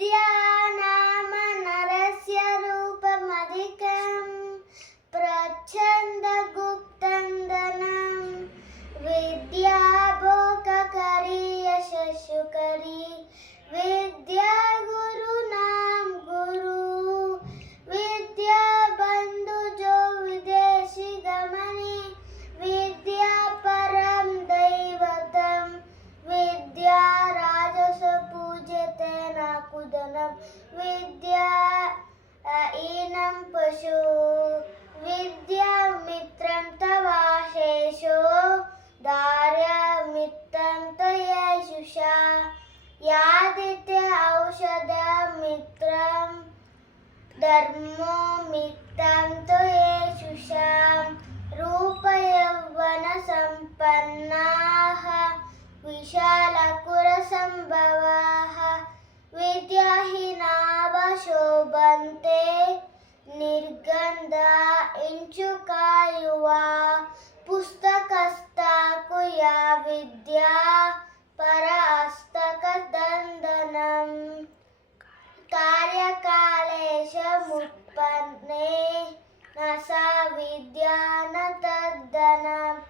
विद्या नाम नरस्य रूपमधिकं प्रच्छन्दगुप्तं धनं विद्या भोगकरी यशस्सुकरी विद्या गुरुनां गुरु विद्या बंधु जो विदेशी गमने विद्या परम दैवतम विद्या राजस पूज्यते नाकुदनम विद्या ईनं पशु विद्या मित्रं तवाशेषो दार्यमित्तं तयेषुषा यादित्य औषधमित्रं धर्मो मित्तं तयेषुषा रूपयौवनसम्पन्नाः विशालकुलसम्भवाः विद्याहीनाः शोभन्ते निर्गन्धा इंचुकायुवा पुस्तकस्ताकुया विद्या परास्तकदन्दनं कार्यकालेशमुत्पन्ने न सा विद्या न तद्धनम्